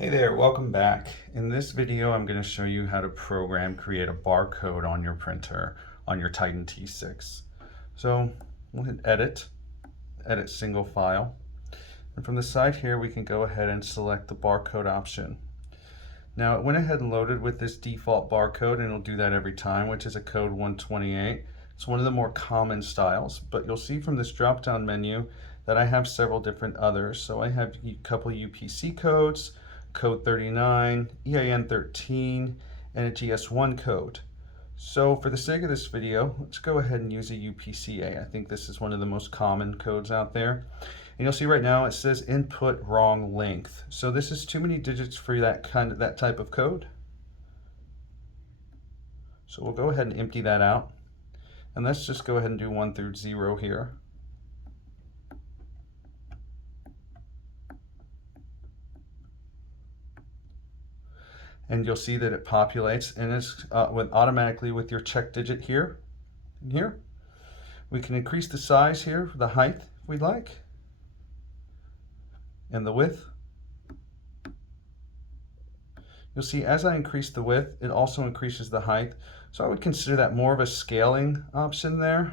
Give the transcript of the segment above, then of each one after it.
Hey there, welcome back. In this video, I'm going to show you how to create a barcode on your printer on your Titan T6. So we'll hit edit single file. And from the side here, we can go ahead and select the barcode option. Now it went ahead and loaded with this default barcode, and it'll do that every time, which is a code 128. It's one of the more common styles, but you'll see from this drop-down menu that I have several different others. So I have a couple UPC codes, code 39, EIN 13, and a GS1 code. So for the sake of this video, let's go ahead and use a UPCA. I think this is one of the most common codes out there. And you'll see right now it says input wrong length. So this is too many digits for that type of code. So we'll go ahead and empty that out. And let's just go ahead and do 1 through 0 here. And you'll see that it populates, and it's automatically with your check digit here and here. We can increase the size here, the height if we'd like, and the width. You'll see as I increase the width, it also increases the height. So I would consider that more of a scaling option there.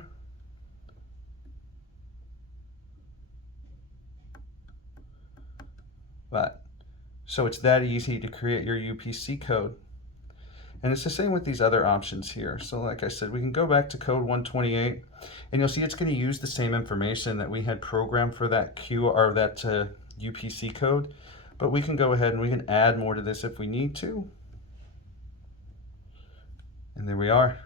So it's that easy to create your UPC code. And it's the same with these other options here. So like I said, we can go back to code 128, and you'll see it's going to use the same information that we had programmed for that UPC code. But we can go ahead and we can add more to this if we need to. And there we are.